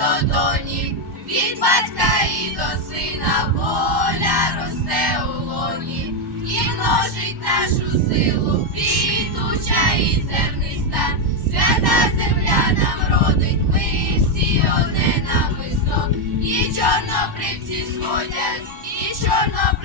до доні, від батька і до сина воля росте у лоні. І множить нашу силу, квітуча і земний свята земля нам родить, ми всі одне на намисто, і чорнобривці сходять, і чорнобривці